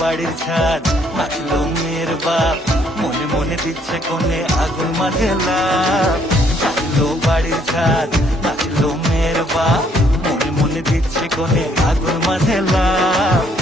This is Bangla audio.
বাড়ির ছাদ, নাচলো মেয়ের বাপ, মনে মনে দিচ্ছে কোণে আগুন মাঝে লাভ। নাচলো বাড়ির ছাদ, নাচলো মেয়ের বাপ, মনে মনে দিচ্ছে কোণে আগুন মাঝে লাভ।